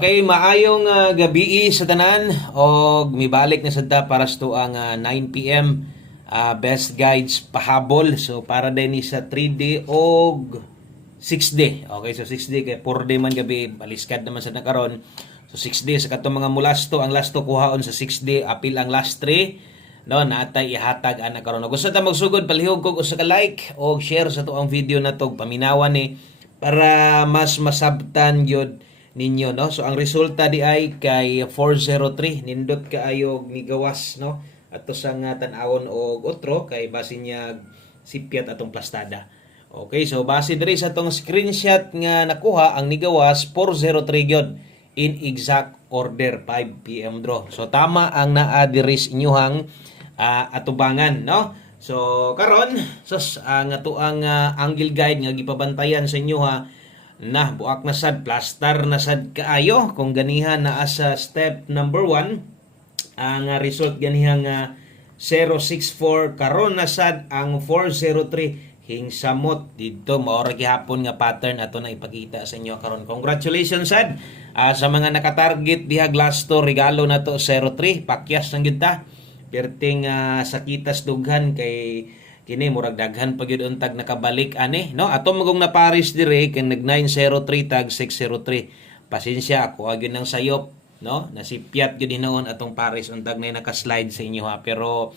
Okay, maayong gabi sa tanan og mibalik na sadta para sa tuang 9 p.m. Best guides pahabol. So para din ni sa 3D og 6D. Okay, so 6D kay 4D man gabi baliskad naman sa nakaron. So 6D sa katong mga mulasto, ang lasto kuhaon sa 6D, apil ang last 3. No, natay ihatag ana karon. Gusto ta magsugod palihog kog usa ka like og share sa tuang video na to paminawan ni para mas masabtan gyud ninyo, no? So ang resulta di ay kay 403, nindot kaayo migawas, no? Ato sa nga tan-awon og otro kay base niya sipyat atong plastada. Okay, so base diri sa atong screenshot nga nakuha, ang nigawas 403 gyud in exact order 5 PM draw. So tama ang naa diri sa inyuhang atubangan, no? So karon ang ato ang angle guide nga gipabantayan sa inyo ha, na buak na sad, plaster na sad kaayo kung ganiha na sa step number 1 ang result ganihang 064 karon na sad ang 403 hingsamot dito maora gihapon nga pattern ato na ipakita sa inyo karon. Congratulations sad sa mga nakatarget diha glasto, regalo na to 03 pakyas nang gyud ta perting sakitas dughan kay kini murag daghan pa gyud untag nakabalik ani, no? Ato magong na Paris dire kay nag 903 tag 603. Pasensya ako gyud nang sayop, no? Nasipyat gyud hinoon atong Paris untag na naka-slide sa inyo ha. Pero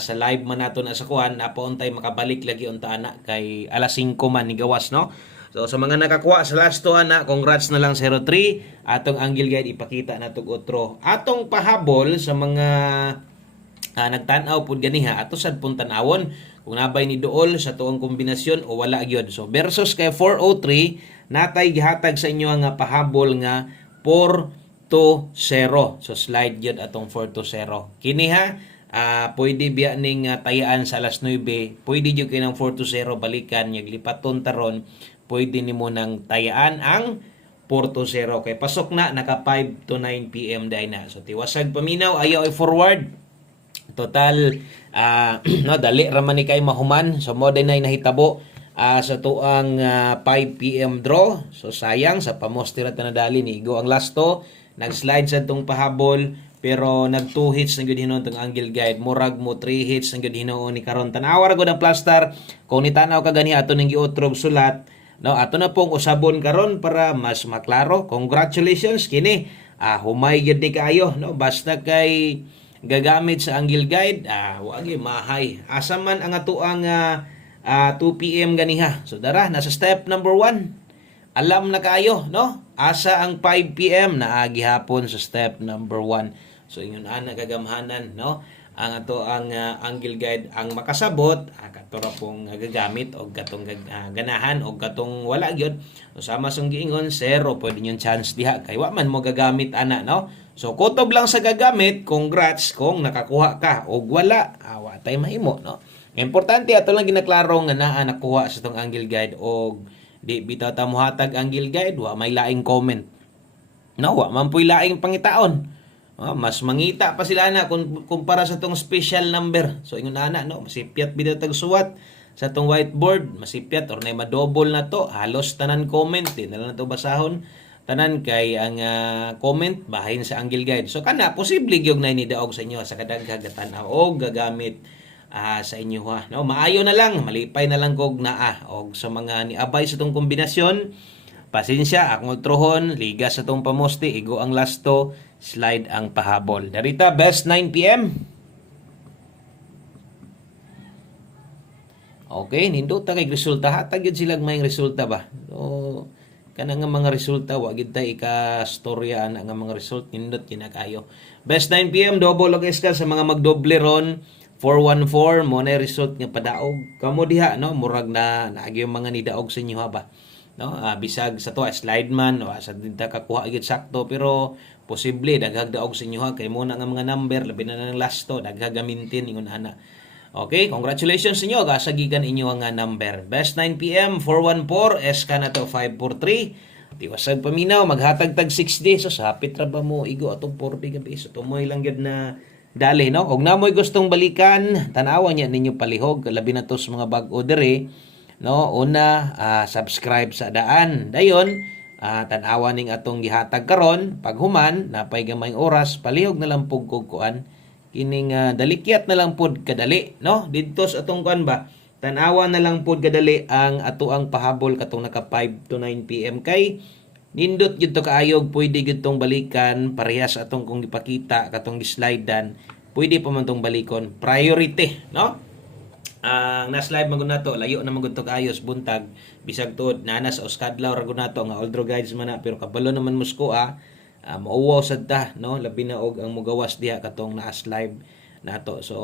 sa live man nato na sa kuan napauntay makabalik lagi unta ana kay alas 5 man ni gawas, no? So sa mga nakakuha sa last to ana, congrats na lang 03. Atong angle guide ipakita natog otro. Atong pahabol sa mga nagtanaw pud ganiha ato sad pun tan-awon kung nabay ni duol sa tuong kombinasyon o wala gyud. So versus kay 403 natay gihatag sa inyo nga pahabol nga 4-0. So slide gyud atong 4-0. Kini ha pwede biya ning tayaan sa alas 9, pwede gyud kay nang 4-0 balikan nya lipaton taron, pwede nimo nang tayaan ang 4-0 kay pasok na naka 5 to 9 PM day na. So tiwasag paminaw ayaw ay forward. Total no dali ra man ni kay mahuman. So mo din ay nahitabo sa tuang 5 PM draw. So sayang sa pamostira ta nadali ni Igo ang lasto, nag-slide sa tong pahabol pero nag 2 hits na gyud hinuon tong angle guide, murag mo 3 hits na gyud hinuon ni karon. Tan-awar gud ang plaster kung nitanaw ka gani ato ning giutrog sulat, no? Ato na pong usabon karon para mas maklaro. Congratulations kini humay gyud ni kaayo, no? Basta kay gagamit sa angle guide wagi mahay asa man ang ato ang 2 PM ganiha. So dara nasa step number 1, alam na kayo, no? Asa ang 5 PM na gihapon sa step number 1. So ingon ana kagamhanan, no? Ang ato ang angle guide ang makasabot katura pong gagamit og katong ganahan og katong wala gyud. So sama sang giingon 0 pwede yung chance diha kay wa man mo gagamit ana, no? So kutob lang sa gagamit, congrats kung nakakuha ka og wala wa tay mahimo, no? Importante ato lang ginaklaro nga naa nakuha sa tong angle guide og di bitaw ta mohatag angle guide wa may laing comment, no? Wa man puy laing pangitaon. Mas mangita pa sila na kumpara sa tong special number. So ingon ana, no, masipyat bitaw tag suwat sa tong whiteboard, masipyat or nay madouble na to, halos tanan comment na lang to basahon tanan kay ang comment bahin sa angle guide. So kana posible gyud na ni daog sa inyo sa kadaghan gatanaw og gagamit sa inyo ha, no? Maayo na lang, malipay na lang kog naa og sa mga niabay sa tong kombinasyon. Pasensya akong utrohon, liga sa tong pamoste, igo ang lasto, slide ang pahabol. Darita best 9 PM. Okay, nindot ta kay resulta, hatag gyud sila may resulta ba. So kana nga mga resulta wa gid ta ika-storya ana nga mga result nindot kinakayo. Best 9 PM double og iska sa mga magdoble ron 414 mo na result nga padaog kamo diha, no? Murag na naagi yung mga nidaog sa inyo ha ba, no? Bisag sa to slide man o sa dinta kakuha gyud sakto pero posible daghag daog sa inyo ha kay mo na nga mga number labi na ng last to daghag gamintin ingon ana. Okay, congratulations inyo gasagigan inyo nga number. Best 9 PM 414 SK na to 543. Tiwasag paminaw maghatag tag 6D so sapit ra ba mo igo atong 40 gabi so tumoy lang gyud na dali, no? Og namoy gustong balikan tan-awa niya ninyo palihog labi na to sa mga bag-o diri, no? Una subscribe sa daan dayon tan-awa ning atong gihatag karon pag human napay gamay oras palihog na lang pug kog kuan kining dalikyat na lang pud kadali no didto sa atong kuan ba tan-awa na lang pud kadali ang atoang pahabol katong naka 5 to 9 PM kay nindot gyud to kaayog pwede gyud tong balikan parehas atong kung ipakita katong gi-slidean pwede pa man tong balikon priority no ang nas live magud nato layo na magud to kaayos buntag bisag tuod nana sa Oskadlaw ra gud nato nga Oldro Guides man na pero kabalo naman musko mauwaw sad ta no labi na og ang mugawas diha katong naas live nato so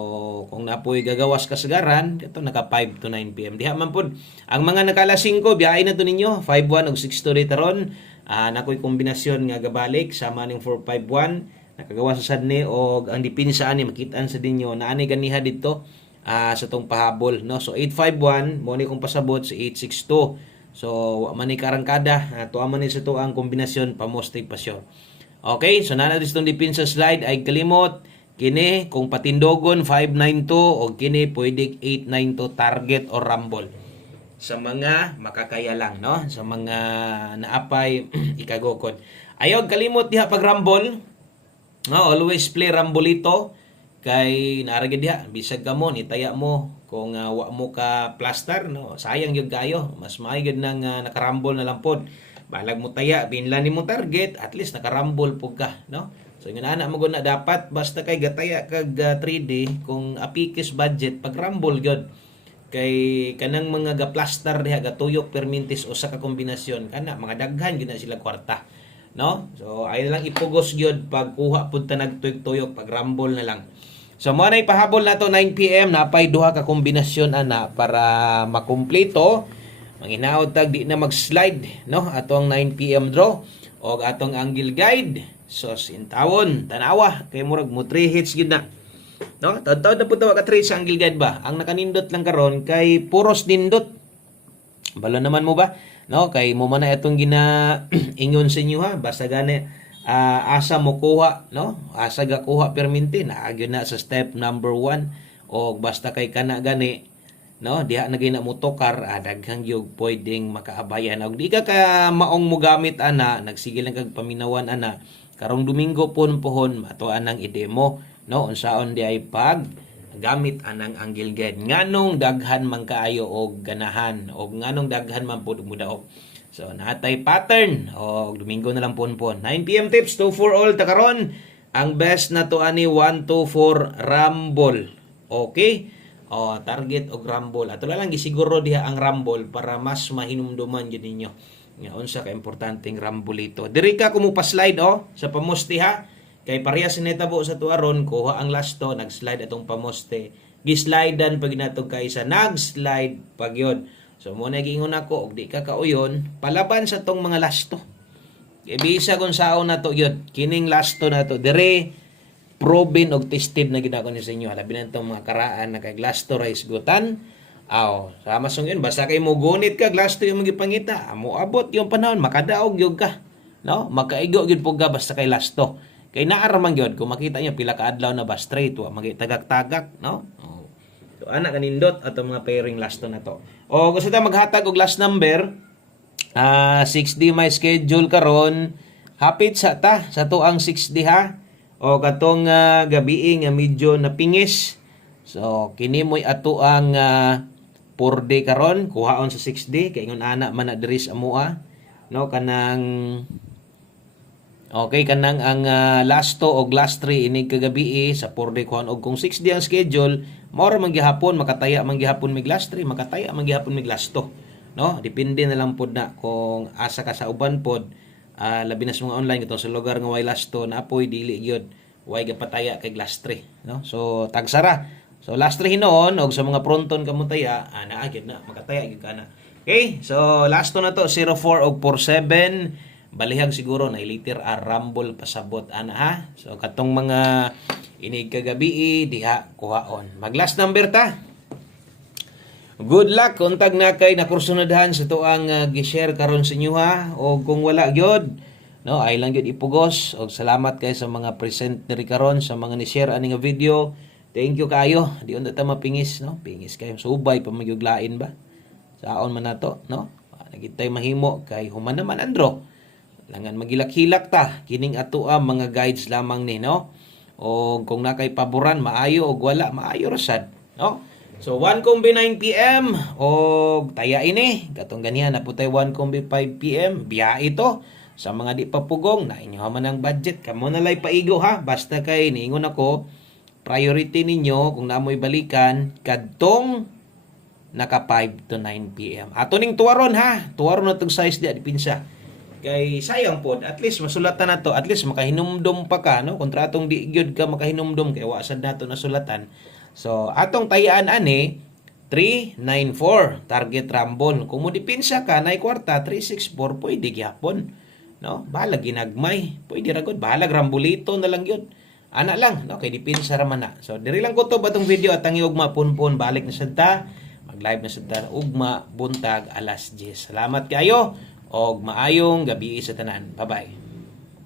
kung napoy gagawas kasagaran kato naka 5 to 9 PM diha man pud ang mga nakala 5 biyahe na to ninyo 51 ug 62 taron nakoy kombinasyon nga gabalik sama ning 451 nakagawas sa sad ni og ang dipinsa ani makitaan sa dinyo naani ganiha didto sa tong pahabol no so 851 mo ni kong pasabot sa 862 so wa man ni karangkada tuwa man ni sa to ang kombinasyon pamoste pasyon okay so nana distong dipin sa slide ay kalimot kini kung patindogon 592 o kini pwede 892 target or rumble sa mga makakaya lang no sa mga naapay ikagokod ayog kalimot diha pag rumble no always play rumble ito kay naaragid diha bisag ka mo nitaya mo kung wa mo ka plaster no sayang gyud kayo mas maayod nang nakarambol na lang pod balag mo taya binlan nimo target at least nakarambol pug ka no so yun ana mo na dapat basta kay gataya kag 3D kung apikis budget pag rumble gyud kay kanang mga ga-plaster diha gatuyok permintis usa ka kombinasyon kana mga daghan gyud na sila kwarta no so ay lang ipugos gyud pag kuha pud ta nagtuyok-tuyok pag rumble na lang. So mo na ipahabol nato 9 PM napay duha ka kombinasyon ana para makumpleto. Manginaot tag di na mag-slide no atong 9 PM draw og atong angle guide. So sintawon tanawa kay murag mo 3 hits gyud na. No, taw-taw na pud ka 3 sa angle guide ba. Ang nakanindot lang karon kay puros nindot. Balo naman mo ba? No, kay mo man na itong ingon sa inyo ha basta gani asa mo kuha no asa ga kuha perminti na agyo na sa step number 1 o basta kay kana gani no diha na gina mo tokar daghang gyud pwedeng makaabayan og di ka maong mo gamit ana nagsige lang kag paminawan ana karong Domingo pohon matuan ang i-demo no unsaon di ay pag gamit anang angle guide nganong daghan man kaayo og ganahan og nganong daghan man pud mo daog. So, natay pattern. Domingo na lang pon. 9 PM tips, 2 for all. Takaron, ang best na to ani 1, 2, 4, rumble. Okay? Target o rumble. Ato lang gisiguro diha ang rumble para mas mahinumduman yun ninyo. Nga, unsa ka importanteng rumble ito. Diri ka kumupa-slide sa pamoste ha. Kay parehas sinetabo sa tuaron, kuha ang lasto, nag-slide atong pamoste. Gislidean pag natong kaisa, nag-slide pag yun. So mo na giingon ako og di ka kauyon palaban sa tong mga lasto. Kay bisa kung saon na to gyud kining lasto na to dire proven og tested na gid ako ni sa inyo labi na tong mga karaan na kay lasto rice gutan. Sama song yun basta kay mo gunit ka lasto yung magipangita mo abot yung panahon makadaog gyud ka. No? Makaigo gyud pug ka basta kay lasto. Kay naara man gyud kung makita niyo pila ka adlaw na ba straight wa magitagak-tagak no. So ana kanindot ato mga pairing lasto na to. O gusto ta maghatag og last number 6D my schedule karon hapit sa to ang 6D ha o katong gabi nga medyo napingis so kini moy ato ang 4D karon kuhaon sa 6D kay ingon ana man na diri sa amoa no kanang okay kanang ang last 2 og last 3 inig kagabi sa 4D kuhaon og kung 6D ang schedule mao man gihapon makataya man gihapon mig last 3 makataya man gihapon mig last 2 no depende na lang pod na kung asa ka sa uban pod labi na sa mga online ito sa lugar nga way last 2 na apoy dili gyud way gapataya kay last 3 no so tagsara so last 3 hinoon og sa mga pronton kamo taya naa gyud na makataya gyud kana okay so last 2 na to 04 og 47 balihag siguro na iliter rumble pasabot ana ha so katong mga inig kagabi diha kuhaon mag last number ta good luck untag na kay nakursunadahan sa tuang gi-share karon sa inyo ha o kung wala gyud no ay lang gyud ipugos og salamat kay sa mga present diri karon sa mga ni-share ani nga video thank you kayo di unta ta mapingis no pingis kayo subay pa magyuglain ba saon man nato no nagitay mahimo kay human naman andro Langan magilak-hilak ta kining ato mga guides lamang ni, no? O kung nakay paboran maayo o wala maayo rasad, no? So 1 kombi 9 PM o taya ini katong ganihan na putay 1 kombi 5 PM biya ito sa mga di papugong na inyo man ang budget kamo na lay paigo ha, basta kay niingon ako priority ninyo kung namoy balikan kadtong naka 5 to 9 PM. Ato ning tuwaron ha, tuwaron na tong size di pinsa. Kay sayang pod, at least masulatan na to, at least makahinumdom pa ka, no? Kontratong di gyud ka makahinumdom kay wasad nato na sulatan. So, atong tayaan ani 394 target rumble. Kung mo dipinsa ka nay kwarta 364 pwede gyapon, no? Bahala ginagmay, pwede ra gud, bahala rambulito na lang gyud. Ana lang, no? Kay dipinsa ra man na. So, diri lang ko to batong video at ang ugma punpun balik na sad ta. Mag-live na sad ta ugma buntag alas 10. Salamat kayo og maayong gabi sa tanan. Bye-bye.